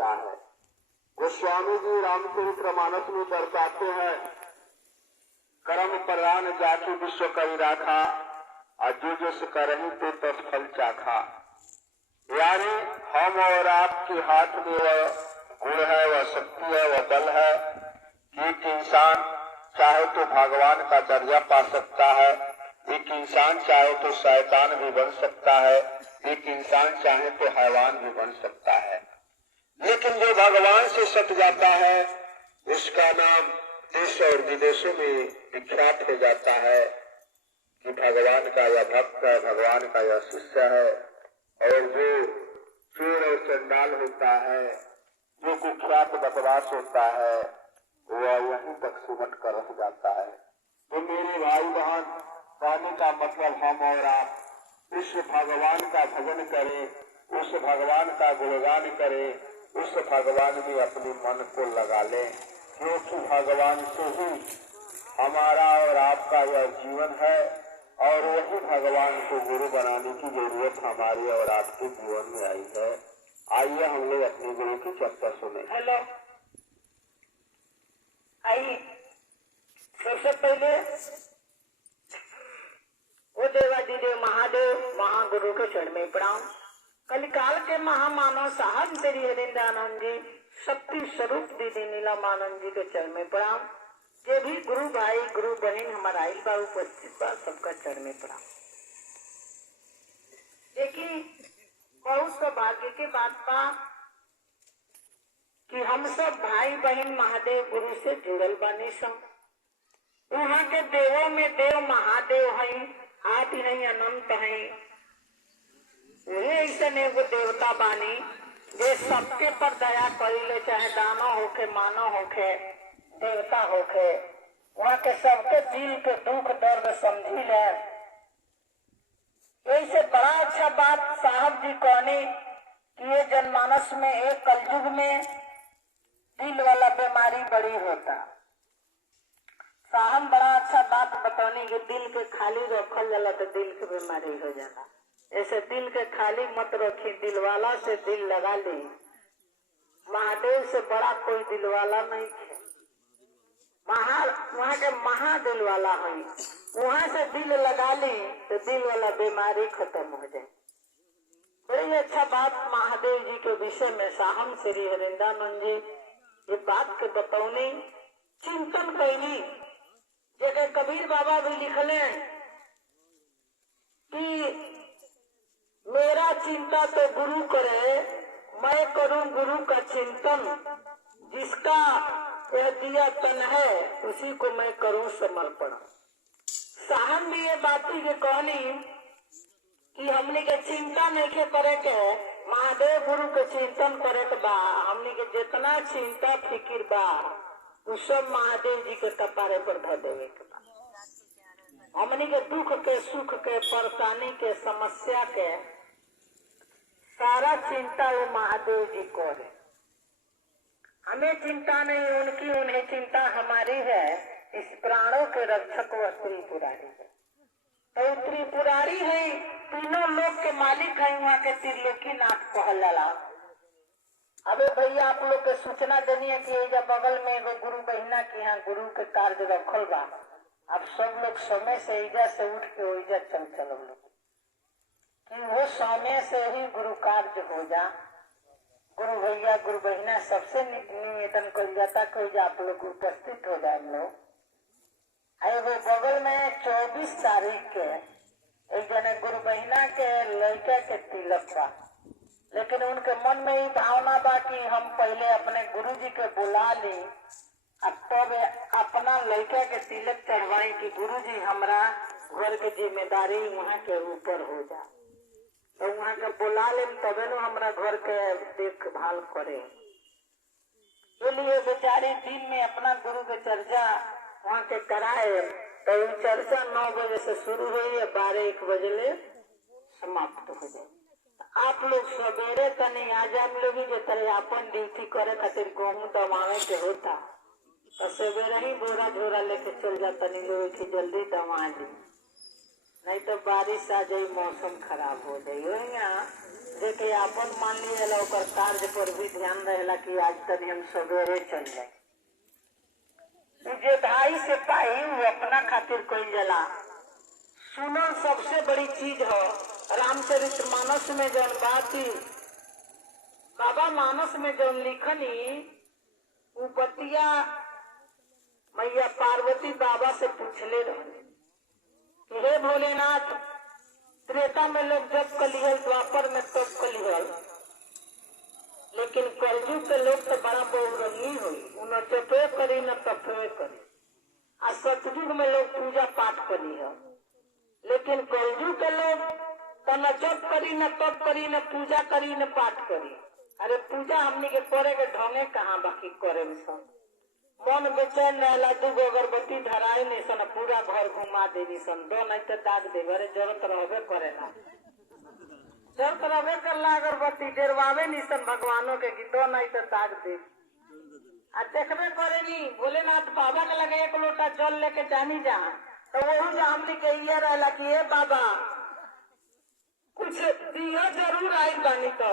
क्या है। गोस्वामी जी रामचरितमानस में दर्शाते हैं, कर्म प्रधान जाति विश्व कई राखा, और जो जस करही तो तस फल चाखा। यानी हम और आपके हाथ में वह गुण है, वह शक्ति है, वह बल है कि एक इंसान चाहे तो भगवान का दर्जा पा सकता है, एक इंसान चाहे तो शैतान भी बन सकता है, एक इंसान चाहे तो हैवान भी बन सकता है। लेकिन जो भगवान से सट जाता है उसका नाम देश और विदेशों में विख्यात हो जाता है कि भगवान का यह भक्त है, भगवान का यह शिष्य है। और जो चोर और चंडाल होता है, जो कुख्यात बदमाश होता है, वह यहीं तक सिमट कर रह जाता है। तो मेरे भाई बहन, कहने का मतलब हम और आप उस भगवान का भजन करें, उस भगवान का गुणगान करें, उस भगवान में अपने मन को लगा लें, क्योंकि भगवान से ही हमारा और आपका यह जीवन है और वही भगवान को गुरु बनाने की जरूरत हमारे और आपके जीवन में आई है। आइए हम लोग अपने गुरु की चर्चा सुने। हेलो, आइए सबसे पहले वो देवादिदेव महादेव महागुरु के चरण में प्रणाम। कलिकाल के महामानव साहब श्री हरिंदानंद जी, शक्ति स्वरूप दीदी नीलामानंद जी के चरण में प्रणाम। जे भी गुरु भाई गुरु बहन हमारा आइल बा उपस्थित बा, सबका चरण में प्रणाम। देखिए बहुत सौभाग्य के बात बा कि हम सब भाई बहन महादेव गुरु से जुड़ल बानी सब। वहाँ के देवों में देव महादेव हैं, आदि नहीं अनंत हैं। वही ऐसे एगो देवता बानी जे सबके पर दया करीले, चाहे दानव होके मानव होके देवता होके, वहाँ के सबके दिल के दुख दर्द समझी ले। ऐसे बड़ा अच्छा बात साहब जी कहनी कि ये जनमानस में एक कलयुग में दिल वाला बीमारी बड़ी होता। साहब बड़ा अच्छा बात बतानी कि दिल के खाली रखल जाला तो दिल की बीमारी हो जाला। ऐसे दिल के खाली मत रखी, दिल वाला से दिल लगा ली। महादेव से बड़ा कोई दिल वाला नहीं है। वहाँ के महादिल वाला है, वहाँ से दिल लगा ली तो दिल वाला बीमारी खत्म हो जाए। बड़ी अच्छा बात महादेव जी के विषय में साहब श्री हरिंदानंद जी ये बात के बतौनी, चिंतन कैली। जगह कबीर बाबा भी लिखले कि मेरा चिंता तो गुरु करे, मैं करूं गुरु का चिंतन, जिसका यह दिया तन है उसी को मैं करूं समर्पण। साहब भी ये बाती के कहनी कि हमने के चिंता नहीं के करे के, महादेव गुरु के चिंतन करे के बा। हमने के जितना चिंता फिकिर बा वो सब महादेव जी के कपारे पर धर देवे के बा। हमने के दुख के सुख के परेशानी के समस्या के सारा चिंता वो महादेव जी को है। हमें चिंता नहीं उनकी, उन्हें चिंता हमारी है। इस प्राणों के रक्षक वह त्रिपुरारी है। तो त्रिपुरारी है, तीनों लोक के मालिक है। वहाँ के त्रिलोकी नाथ कहल जाला। अबे भैया आप लोग के सूचना देनी है कि जब बगल में एगो गुरु बहिना के यहाँ गुरु के कार्य रखल बा। अब सब लोग समय से ईजा से उठ के ओइजा चल लोग कि वो समय से ही गुरु कार्य हो जा। गुरु भैया गुरु बहिना सबसे निवेदन कर जाता कि आप लोग उपस्थित हो जाए लोग। एगो बगल में 24 तारीख के एक जने गुरु बहिना के लड़का के तिलक बा, लेकिन उनके मन में ये भावना बा कि हम पहले अपने गुरु जी के बुला ली, अब तब अपना लड़का के तिलक चढ़वाई कि गुरु जी हमारा घर के जिम्मेदारी वहाँ के ऊपर हो जा। तो वहाँ के बुला ले तबे न हमारा घर के देखभाल करे। इसलिए बेचारी दिन में अपना गुरु के चर्चा वहाँ के कराए। तो चर्चा 9 बजे से शुरू हुई है, 12-1 बजे ले समाप्त हो जाए। आप लोग सवेरे तनी आ जाम लोगी जो तरह अपन ड्यूटी करे खातिर गेहूं दबावे के होता, तो सवेरे ही बोरा झोरा लेके चल जाता नहीं लोग की जल्दी दवा दी, नहीं तो बारिश आ जाए, मौसम खराब हो जाए। जेके आपन मान लिया ओकर कार्य पर भी ध्यान रहेला कि आज तक हम सवेरे चल जाए। जे भाई से पाई वो अपना खातिर कोई जला सुनल सबसे बड़ी चीज हो। रामचरितमानस में जौन बात बाबा मानस में जौन लिखनी वो बतिया मैया पार्वती बाबा से पूछले रहे। हे भोलेनाथ, त्रेता में लोग जब कलिहल, द्वापर में तब कलिहल, लेकिन कलयुग के लोग तो बड़ा बहुरंगी हुई, न चपे करी न तपे करी। आ सतयुग में लोग पूजा पाठ करी है, लेकिन कलयुग के लोग तो न जप करी न तप करी न पूजा करी न पाठ करी। अरे पूजा हमनी के करे के ढंगे कहाँ बाकी करे सन। मन बेचैन रहला, दूगो अगरबत्ती धराए नहीं सन, पूरा घर घुमा देनी सन, दो नहीं तो दाग दे। अरे जरूरत रहबे करेला, जरूरत रहबे करला अगरबत्ती डेरवावे नहीं सन भगवानों के कि दो नहीं तो दाग दे। आ देखबे करे नी भोलेनाथ बाबा के लगे एक लोटा जल लेके जानी जा, तो वही जो हमने के ये रहला कि ये बाबा कुछ दिया जरूर आई बानी तो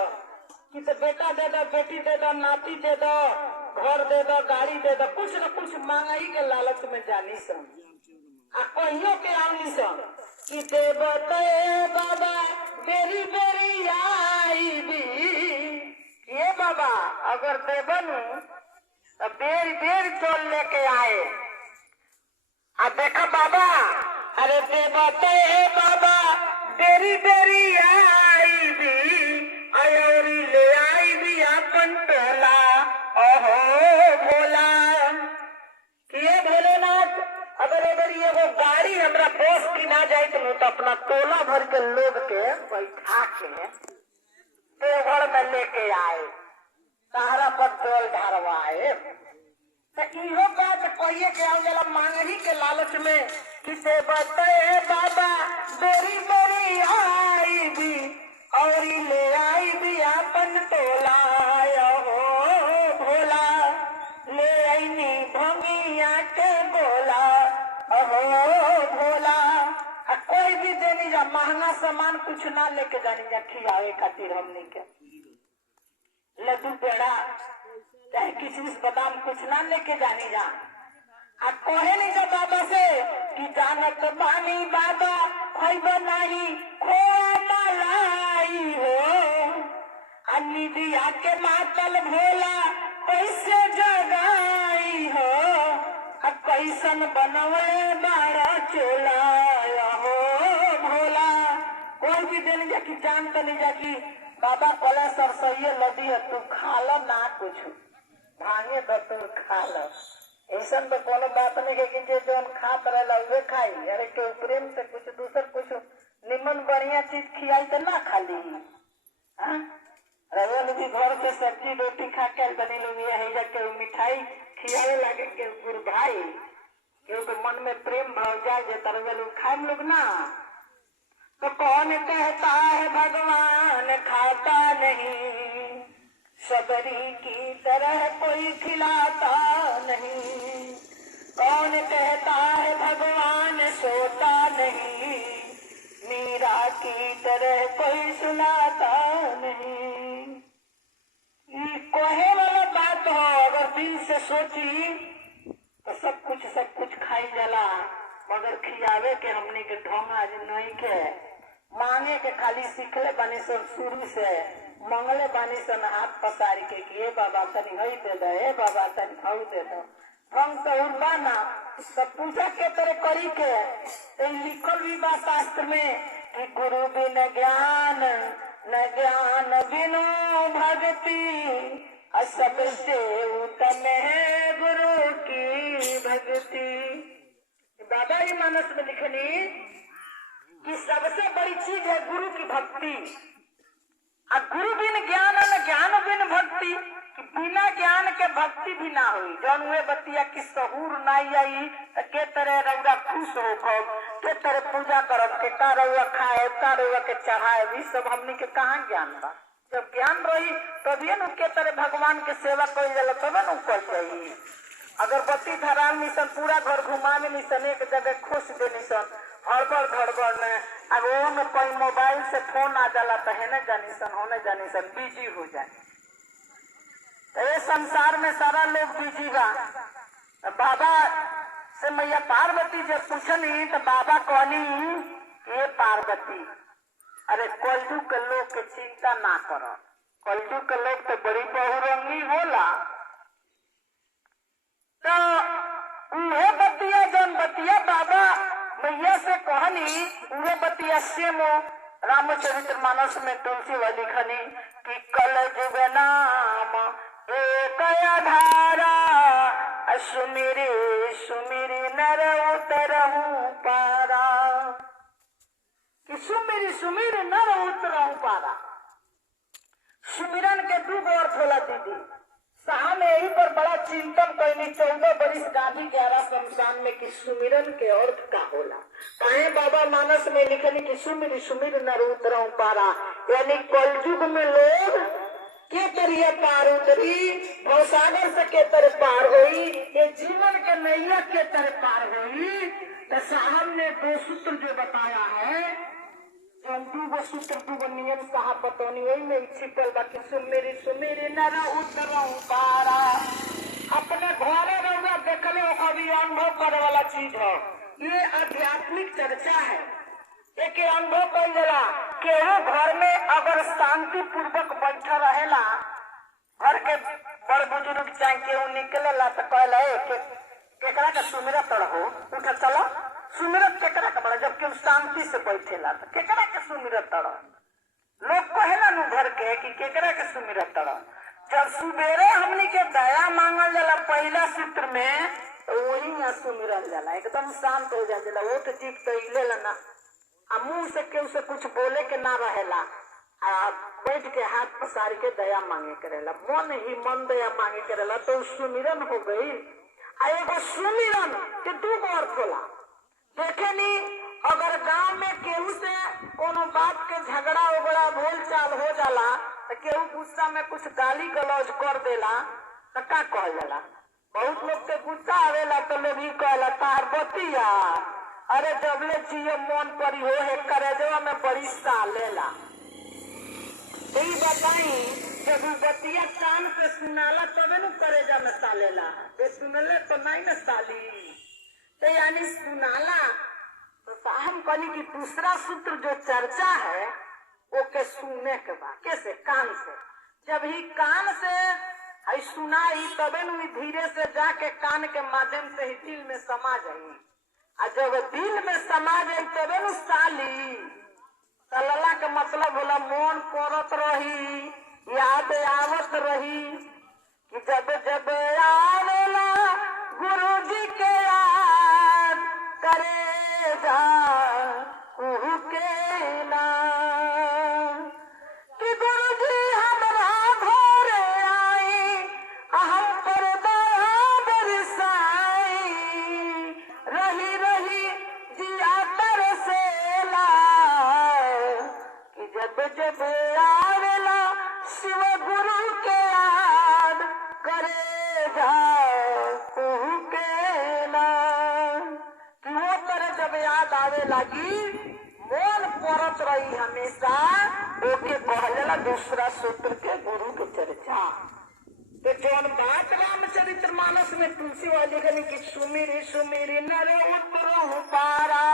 कि तो बेटा दे दो, बेटी दे दो, नाती दे दो, घर दे दो, गाड़ी दे दो, कुछ न कुछ मांगाई के लालच में जानी सन। आ कहियो के आनी सन कि देव ते बाबा बेरी बेरी आई भी। ये बाबा अगर देवन तो बेर बेर चोल लेके आए। आ देखा बाबा, अरे देव ते बाबा बेरी बेरी आई भी, आयोरी ले आई भी अपन टोला। ओहो भोला, किए भोलेनाथ, अगर ये वो गाड़ी हमरा बस की ना जाए तो अपना टोला भर के लोग के बैठा के देवघर में लेके आए, सहारा पर जल ढारवाए। तो इहो बात कहिए के आओ जला मांगही के लालच में कि से बते बाबा बेरी बेरी आई भी, और ले आई भी अपन टोला। हो भोला ले आईनी भंगिया के गोला। अहो भोला, कोई भी देनी जा महंगा सामान कुछ ना लेके जानी जा खियावे खातिर हमने के लड्डू पेड़ा चाहे किशमिश बादाम कुछ ना लेके जानी जा। अब कहे नहीं जा बाबा से कि जानत बानी बाबा खैब नहीं खोआ मलाई हो। निदिया के मातल भोला कैसे जगाई हो, अब कैसन बनवे बारा चोला। हो भोला, कोई भी देनी जा कि जान तो नहीं जा कि बाबा कले सरसैये लदी है, तू खा लो ना कुछ भांगे धतूर खा लो। ऐसा तो कोनो बात नहीं है कि जो खात रहे खाई। अरे के प्रेम से कुछ दूसर कुछ निमन बढ़िया चीज खियाई तो ना खाली। रवल भी घर के सब्जी रोटी खा के बनी लोग यही जाके मिठाई खियावे लगे के गुड़ भाई के मन में प्रेम भर जाए जे तरवे लोग खाए लोग ना। तो कौन कहता है भगवान खाता नहीं, सबरी की तरह कोई खिलाता नहीं। कौन कहता है भगवान सोता नहीं, मीरा की तरह कोई सुनाता नहीं। कहे वाला बात हो, अगर दिल से सोची तो सब कुछ खाई जाला, मगर खियावे के हमने के ढंग आज नहीं के। मांगे के खाली सीखले बानी सन, शुरू से मंगले बानी सन हाथ पसारी के कि ए बाबा तनी हई दे दो, ए बाबा तनी हई दे दो। हम तो उर्बाना सब पूजा के तरह करी के लिखल भी बा शास्त्र में कि गुरु बिन ज्ञान न ज्ञान बिनु भक्ति, सबसे उत्तम है गुरु की भक्ति। बाबा जी मानस में लिखनी कि सबसे बड़ी चीज है गुरु की भक्ति। अब गुरु बिन ज्ञान न ज्ञान बिन भक्ति, बिना ज्ञान के भक्ति भी ना हुई। जौन हुए बतिया की सहूर नाई आई के तरह रउरा खुश हो के तरह पूजा करब के का रउआ खाए का रउआ के चढ़ाए, भी सब हमनी के कहाँ ज्ञान बा। जब ज्ञान रही तभी न के तरह भगवान के सेवा करी जाला, तबे न कर चाहिए। अगरबत्ती धराल निसन पूरा घर घुमा में निसन एक जगह खुश दे निसन, धड़बड़ में अब वो में कोई मोबाइल से फोन आ जाला तो है न जानी सन होने जानी सन बिजी हो जाए। ये संसार में सारा लोग बिजी बा। बाबा से मैया पार्वती जब पूछनी तो बाबा कहनी ये पार्वती अरे कलयुग के लोग के चिंता ना करो, कलयुग के लोग तो बड़ी बहुरंगी होला। तो उहे बतिया जन बतिया बाबा मैया से कहनी उहे बतिया से मो रामचरितमानस में तुलसी वाली खनी कि कलयुग नाम एक धारा सुमिरे सुमिरे नर उतरहु पारा कि सुमिरी सुमिर नर उतरहु पारा। सुमिरन के दो अर्थ होला दीदी। साहब यही पर बड़ा चिंतन कैनी 14 बरिस गांधी 11 शमशान में कि सुमिरन के अर्थ का होला। कहे बाबा मानस में लिखनी कि सुमिरी सुमिर नर उतरहु पारा, यानी कलयुग में लोग के तरिया पार उतरी, भवसागर से के तरह पार हुई, ये जीवन के नैया के तरह पार हुई। तो साहब ने 2 सूत्र जो बताया है, दो सूत्र 2 नियम साहब बतौनी वही में छिपल बाकी सुमेरी सुमेरी नर उतरहु पारा। अपने घरे रहुआ देखले कभी अनुभव करे वाला चीज है। ये आध्यात्मिक चर्चा है। एक अनुभव कर जला केहू घर में अगर शांति पूर्वक बैठा रहेला, घर के बड़ बुजुर्ग चाहे केहू निकलेला तो कहला केकरा का सुमिरत हो उठ चलो सुमिरत केकरा का बड़ा, जब केहू शांति से बैठेला तो केकरा के सुमिरत लोग कहेला नु घर के कि केकरा के सुमिरत। जब सुबेरे हमनी के दया मांगल जाला पहला सूत्र में तो वही यहाँ सुमिरल जाला, एकदम शांत हो जाला। वो तो जीप तो इलेला ना आ मुंह से केहू से कुछ बोले के ना रहेला, आ बैठ के हाथ पसार के दया मांगे करेला, मन ही मन दया मांगे करेला, तो सुमिरन हो गई। आ एगो सुमिरन के 2 अर्थ होला। देखे नी अगर गांव में केहू से कोनो बात के झगड़ा उगड़ा बोल चाल हो जाला तो केहू गुस्सा में कुछ गाली गलौज कर देला तो का कहल जाला। बहुत लोग के गुस्सा आवेला तो लोग ही कहला तार बतिया अरे जबले जिये मन परी हो है करेजवा में बड़ी सालेला। तो बताई जब बतिया कान पे सुनाला तबे न करेजा में सालेला, ये सुनले तो नहीं न साली। तो यानी सुनाला तो साहब कहनी कि दूसरा सूत्र जो चर्चा है वो के सुनने के बाद कैसे कान से, जब ही कान से है सुनाई तबे न धीरे से जाके कान के माध्यम से ही दिल में समा जाई। जब दिल में समा जाए तबे न साली। सलला के मतलब होला मन करत रही, याद आवत रही कि जब जब आवेला गुरु जी के याद करे जा के ना कि गुरु जी हमरा घरे आई हम पर दया बरसाई रही रही जिया तरसेला कि जब जब आवेला शिव गुरु के याद करे जा के ना कि वो तरह जब याद आवे लगी मोल परत रही हमेशा। ओके कहला दूसरा सूत्र के गुरु के चर्चा। तो जौन बात रामचरितमानस में तुलसी वाली गली की सुमिरी सुमिरी नर उतरहु पारा,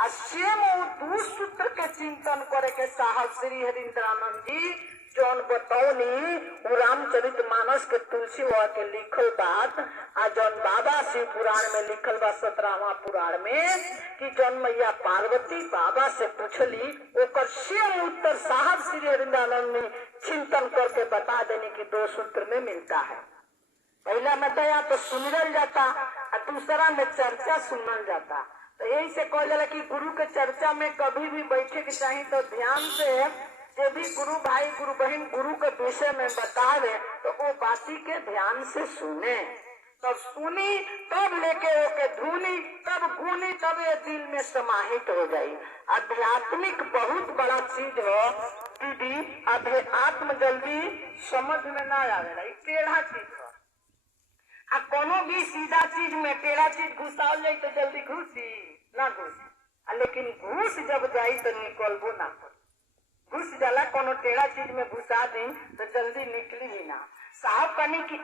अश्यम दू सूत्र के चिंतन करे के साहब श्री हरिंद्रानंद जी जौन बतौनी वो रामचरितमानस के तुलसी वा के लिखल बात आ जौन बाबा शिव पुराण में लिखल बा 17वां पुराण में कि जौन मैया पार्वती बाबा से पूछली ओकर सेम उत्तर साहब श्री हरिंद्रानंद ने चिंतन करके बता देने की 2 सूत्र में मिलता है। पहला में दया तो सुनल जाता और दूसरा में चर्चा सुनल जाता। तो यही से कह जाला कि गुरु के चर्चा में कभी भी बैठे के चाहिए तो ध्यान से जो भी गुरु भाई गुरु बहन गुरु के विषय में बतावे तो वो बाती के ध्यान से सुने, तब सुनी तब लेके ओके धुनी तब गुनी तब ये दिल में समाहित हो जाये। आध्यात्मिक बहुत बड़ा चीज है दीदी, अध्यात्म जल्दी समझ में ना आवेला, टेढ़ा चीज है। कोनो भी सीधा चीज में टेढ़ा चीज घुसाल जाये तो जल्दी घुसी ना घुसी। लेकिन घुस जब जाई तो निकलबो ना। घुस जाला कोनो टेढ़ा चीज में घुसा दी तो जल्दी निकली ही ना। साहब कहनी कि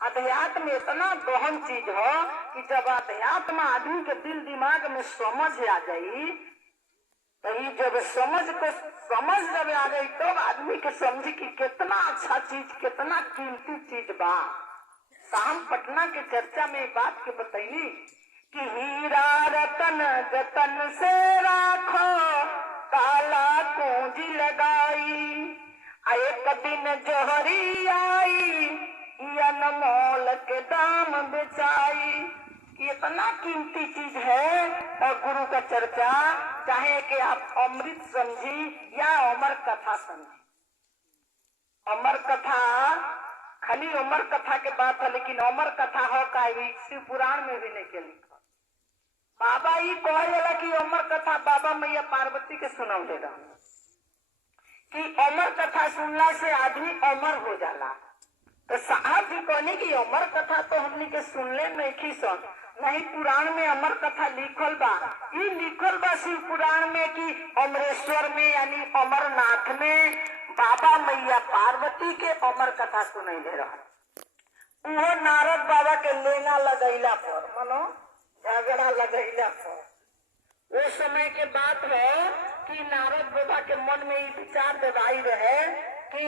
अध्यात्म इतना गहन चीज हो कि जब अध्यात्म आदमी के दिल दिमाग में समझ आ जाई तो जब समझ जब आ गई तो आदमी के समझी कि कितना अच्छा चीज, कितना कीमती चीज बा। शाम पटना के चर्चा में बात के बतैनी कि हीरा रतन जतन से राखो काला पूंजी लगाई, एक दिन जोहरी आई अनमोल के दाम बेचाई। इतना कीमती चीज है। और गुरु का चर्चा चाहे कि आप अमृत समझी या अमर कथा समझी, अमर कथा खाली अमर कथा के बात है, लेकिन अमर कथा हो का शिव पुराण में भी नहीं के लिखा। बाबा ये कहेला कि अमर कथा बाबा मैया पार्वती के सुनाते रहा कि अमर कथा सुनला से आदमी अमर हो जाला। तो साहब जी कहने की अमर कथा तो हमने के सुनले नहीं सन, नहीं पुराण में अमर कथा लिखल बा। ये लिखल बा शिव पुराण में कि अमरेश्वर में यानी अमरनाथ में बाबा मैया पार्वती के अमर कथा सुनाई दे रहा। वो नारद बाबा के लेना लगैला पर, मानो झगड़ा लगैला पर, वो समय के बात है कि नारद बाबा के मन में ये विचार दबाई रहे कि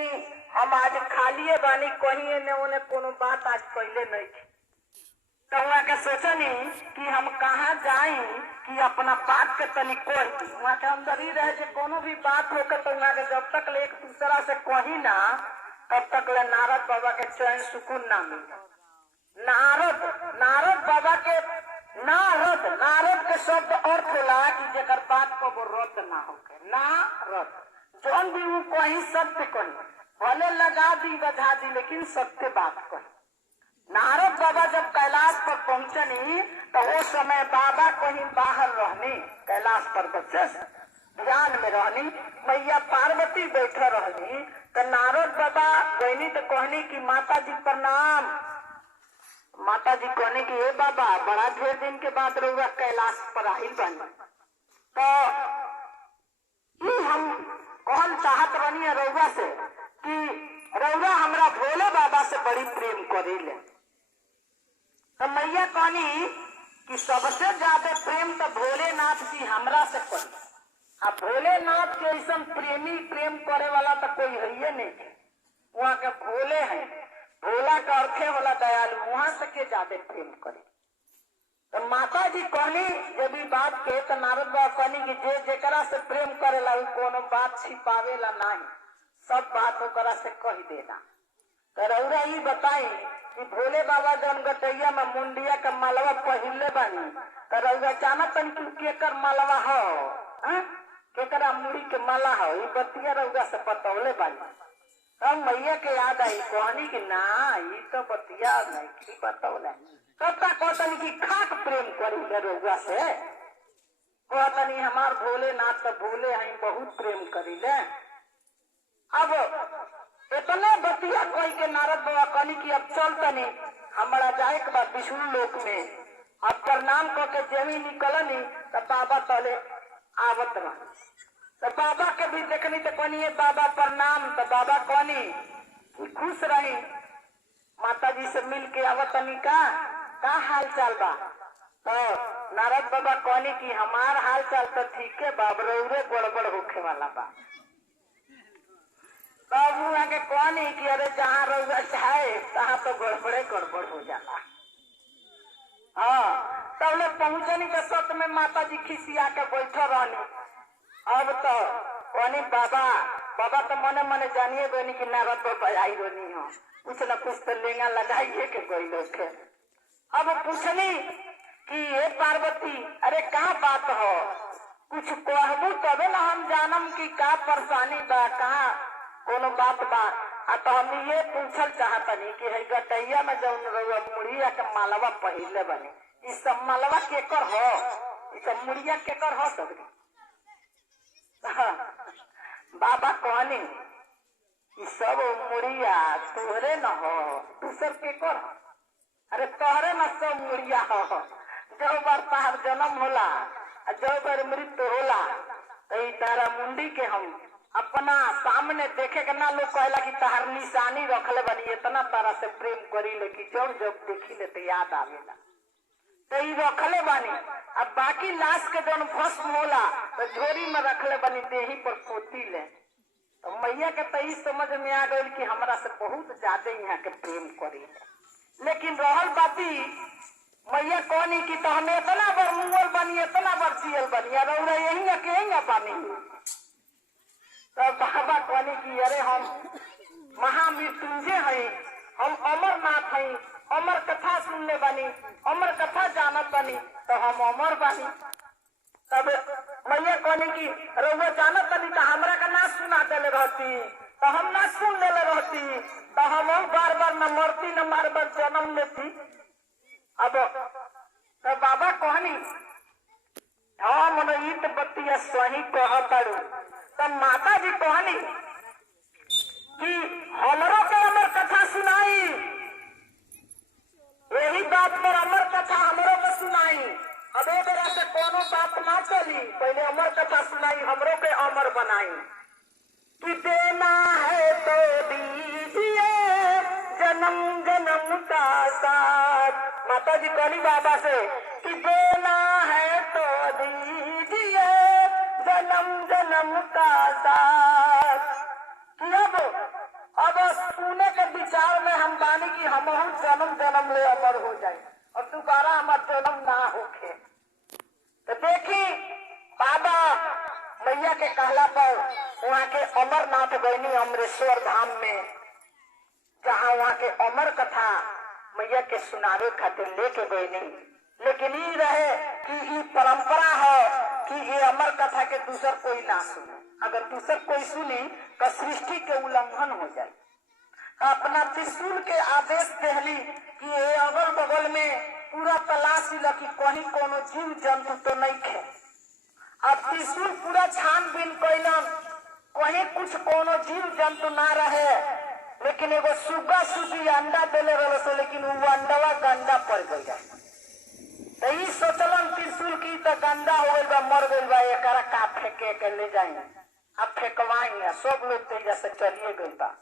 हम आज खालिए बानी, कहीं ने उन्हें कोनो बात आज पहले नहीं थी। तो वहाँ के सोचनी कि हम कहाँ जाए कि अपना बात के तनी कोई वहाँ के अंदर ही रहे जो कोनो भी बात होकर तो वहाँ के जब तक ले एक दूसरा से कही ना तब तक ले नारद बाबा के चैन सुकून ना मिले। नारद बाबा के नारद के शब्द अर्थ होला कि जेकर बात को वो रद्द ना होके, नारद जौन भी वो कहीं सत्य कही, भले लगा दी बधा दी लेकिन सत्य बात कही। नारद बाबा जब कैलाश पर पहुंचनी तो वो समय बाबा कहीं बाहर रहनी, कैलाश पर बच्चे ध्यान में रहनी, मैया पार्वती बैठे रहनी। तो नारद बाबा गईनी तो कहनी कि माता जी प्रणाम। माता जी कहने की हे बाबा बड़ा ढेर दिन के बाद रउआ कैलाश पर आई बनी, तो हम कौन चाहत बनी रउआ से कि रउआ हमरा भोले बाबा से बड़ी प्रेम करीले। तो मैया कहनी कि सबसे ज्यादा प्रेम तो भोलेनाथ जी हमरा से करी। अब भोलेनाथ के ऐसा प्रेमी प्रेम करे वाला तो कोई है नहीं, वहाँ के भोले है। भोला का अर्थ होला दयालु, वहां से के ज्यादा प्रेम करे। तो माता जी कहनी जब भी बात के तो नारद बाबा कहनी कि जे जेकरा से प्रेम करेला उ कोनो बात छिपावेला नहीं, सब बात ओकरा से कह देना। तो रउरा ये बताई कि भोले बाबा जब गटैया में मुंडिया का मालवा पहले बनी तो रउरा जाना तन केकर मालवा हो, केकरा मुड़ी के माला हो, ये बतिया रउरा से पतौले बनी। तब मैया के याद आई कहनी कि ना ये तो बतिया नहीं बतौले। तब तक कहतनी कि खाक प्रेम करी रउआ से, कहतनी हमार भोलेनाथ तो भोले हैं बहुत प्रेम करी ले। अब इतने बतिया कोई के नारद बाबा कहनी कि अब चलतनी हमारा जाए के बाद विष्णु लोक में। अब प्रणाम करके जमी निकलनी तो बाबा तले आवत रहा। तो बाबा के भी देखनी तो कहनी है बाबा प्रणाम। तो बाबा कहनी कि खुश रही, माता जी से मिल के आवतनी का हाल चाल बा। तो नारद बाबा कहनी कि हमार हाल चाल तो ठीक है बाब, रउरे गड़बड़ होखे वाला बा। तब वहाँ के कहनी कि अरे जहाँ रउआ चाहे तहाँ तो गड़बड़ हो जाला। हाँ तब लोग पहुंचनी तो सत में माता जी खिसिया के बैठे रहनी। अब तो कहनी बाबा तो मने मने जानिए बनी कि नारद बाबा आई रोनी हो, कुछ न कुछ तो लेंगा लगाइए के कोई लोग के। अब पूछनी कि ये पार्वती अरे कहाँ बात हो, कुछ कहबू तबे ना हम जानम कि का परेशानी बा, कहाँ कोनो बात बा। तो हम ये पूछल चाहतनी कि है गटैया में जौन रउआ मुड़िया के मालवा पहले बनी, इस सब मालवा केकर हो, इस सब मुड़िया केकर हो सकती। बाबा कहनी कि सब मुड़िया तोहरे न हो, दूसर केकर हो। अरे तोहरे न सब मुड़िया हो, जो बार तहार जन्म होला जब बार मृत्यु होला तो तारा मुंडी के हम अपना सामने देखे के ना लोग कहला कि तहार निशानी रखले बनी, इतना तारा से प्रेम करी ले कि जब जब देखी ले तो याद आवेला, तो ई रखले बनी। अब बाकी लाश के जौन भस्म होला तो झोरी में रखले बनी, देही पर पोती ले। तो मैया के तो ई समझ में आ गई कि हमरा से बहुत ज्यादा यहाँ के प्रेम करी। लेकिन रहल बाती मैया कहनी कि तो हमें इतना बार मुंगल बनी, इतना बार जियल बनी, रौरा यही के यही पानी। तब बाबा कहनी कि अरे हम महामृत्युंजय हैं, हम अमरनाथ हैं, अमर कथा सुनने बनी, अमर कथा जानत बनी, तो हम अमर बनी। तब मैया कहनी कि रउआ जानत बनी तो हमरा का ना सुना देले रहती, तो हम ना सुन लेले रहती, तो हम बार बार न मरती न बार बार जन्म लेती। अब तो बाबा कहनी हाँ मनोहित बतिया सही कहतारू। तब माता जी कहनी कि हमरो के अमर कथा सुनाई, यही बात पर अमर कथा हमरो को सुनाई। अब एक तरह से कोनो बात ना चली, पहले अमर कथा सुनाई, हमरो के अमर बनाई। कि देना है तो दीजिए जन्म जन्म का साथ। माता जी कहनी बाबा से कि देना है तो दीजिए जन्म जन्म का साथ। कि अब सुने के विचार में हम बानी कि हम जन्म जन्म ले अमर हो जाए और दोबारा हमारा जन्म ना होके। तो देखी बाबा मैया के कहला पर वहाँ के अमरनाथ गयनी अमरेश्वर धाम में, जहाँ वहाँ के अमर कथा मैया के सुनावे खातिर लेके गयनी। लेकिन ये रहे कि ये परंपरा है कि ये अमर कथा के दूसर कोई ना सुने, अगर दूसर कोई सुनी तो सृष्टि के उल्लंघन हो जाए। अपना त्रिशूल के आदेश देहली कि ये अगल बगल में पूरा तलाश कि कहीं कोनो जीव जंतु तो नहीं खे। अब त्रिशूल पूरा छानबीन कैलन, कहीं कुछ कोनो जीव जंतु ना रहे। लेकिन एगो सुग्गा सुगी अंडा देले रहे सो, लेकिन वो अंडवा गंदा पड़ गया। तो ये सोचलन त्रिशूल की तो गंदा हो गई बा, मर गई बा, एक का फेंके के ले जाएंगे, अब फेंकवाएंगे। सब लोग तेजा से चलिए गई बा।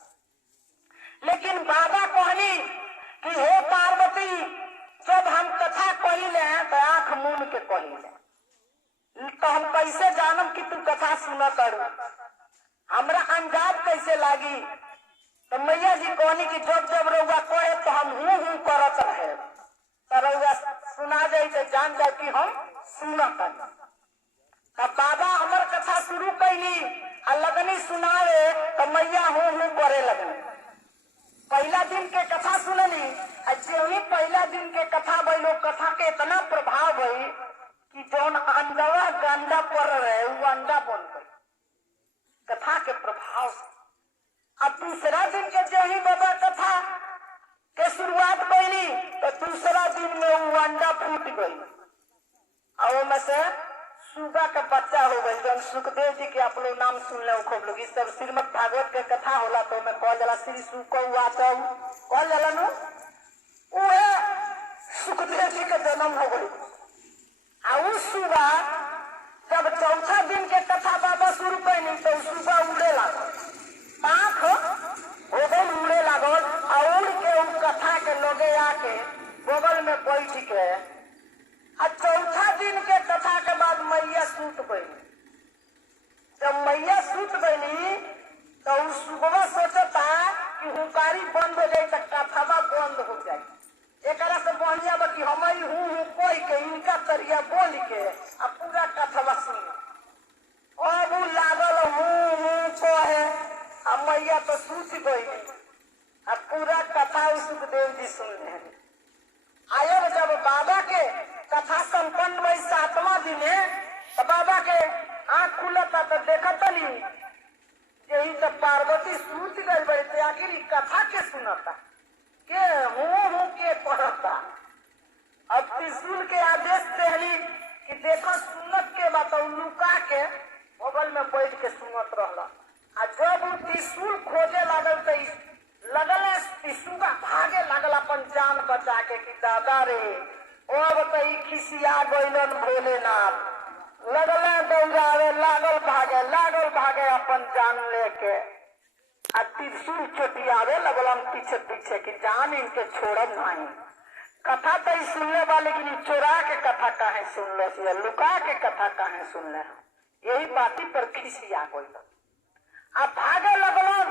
लेकिन बाबा कहनी कि हे पार्वती, जब हम कथा कहिले हैं तो आंख मूंद के कहिले, तो हम कैसे जानम कि तू कथा सुना करू, हमरा अंदाज कैसे लागी। तो मैया जी कहनी कि जब जब रउआ कहे तो हम हूँ करत रहे, तो रउआ सुना जाए तो जान जाए कि हम सुनत। तब बाबा हमर कथा शुरू कैली आ लगनी सुनावे, तो मैया हूँ करे लगनी। पहला दिन के कथा सुनली, ही पहला दिन के कथा भइल, कथा के इतना प्रभाव भई कि जौन अंडवा गंदा पड़ रहे वो अंडा बन गई कथा के प्रभाव से। अब दूसरा दिन के जो ही बाबा कथा के शुरुआत कैली, तो दूसरा दिन में वो अंडा फूट गई और में से सुगा का बच्चा हो गई। जब सुखदेव जी के आप लोग नाम सुन ले खूब लोग, इस सब श्रीमद भागवत के कथा होला तो मैं कह जला श्री सुकौवाचौ कह जला नु सुखदेव जी का जन्म हो गई। और सुगा जब चौथा दिन के कथा बाबा शुरू कैनी तो सुगा उड़े लागल, पाख हो गई उड़े लागल और उड़ के उस कथा के लोगे आके बगल में बैठ के। चौथा दिन के कथा के बाद मैया सूत गई। जब मैया सूत गई तो सुबह सोचता कि हुकारी बंद हो जाए तो कथावा बंद हो जाए। एक से बढ़िया बा कि हम हूँ कोई के इनका तरिया बोल के अब पूरा कथावा सुन। अब लागल हूँ कहे, अब मैया तो सूत गई। अब पूरा कथा सुखदेव जी सुन रहे। आयो जब बाबा के कथा संपन्न हुई 7वां दिन तो बाबा के आंख खुलता तो देखता नहीं, यही तो पार्वती सूत गई बड़ी, तो आखिर कथा के सुनता के हूँ के पढ़ता। अब त्रिशूल के आदेश देहली कि देखो सुनत के बात लुका के बगल में बैठ के सुनत रहला। आ जब त्रिशूल खोजे लागल तो लगल त्रिशूल भागे लगल अपन जान बचा के कि दादा रे अब तो खिसिया गइलन भोलेनाथ, लगले दौड़ावे, लागल भागे अपन जान लेके। आ त्रिशूल चोटियावे लगलन पीछे पीछे की जान इनके छोड़ब नहीं। कथा तो सुनने वाले, लेकिन चोरा के कथा काहे सुन लो, लुका के कथा काहे सुन ले। यही बाती पर खिसिया गई। अब भागे लगलन,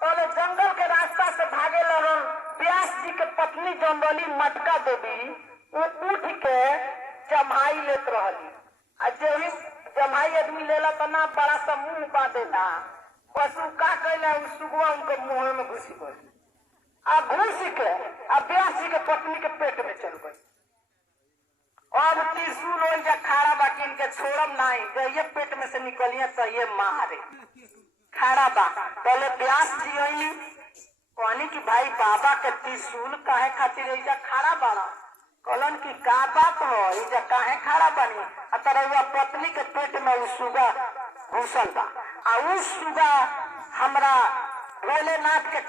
पहले जंगल के रास्ता से भागे लगन। व्यास जी के पत्नी जम्बली मटका देवी वो उठ के जमाई लेत रहली। जब जमाई आदमी लेला तो ना बड़ा सा मुंह बांधेला, बस का कहला सुगवा उनके मुंह में घुसी गई। अब घुस के अब व्यास जी के पत्नी के पेट में चल गई। अब त्रिशूल हो जा खाड़ा बाकी इनके छोड़म नहीं, जइए पेट में से निकलिए तो ये मारे खाड़ा बा। पहले व्यास जी आई कहनी कि भाई बाबा के त्रिशूल काहे खातिर ऐजा खाड़ा बाड़ा। कहलन की का बात हो, ऐजा काहे खाड़ा बनी। तरह पत्नी के पेट में उस सुगा घुसल बा। आ उस सुगा हमरा भोलेनाथ के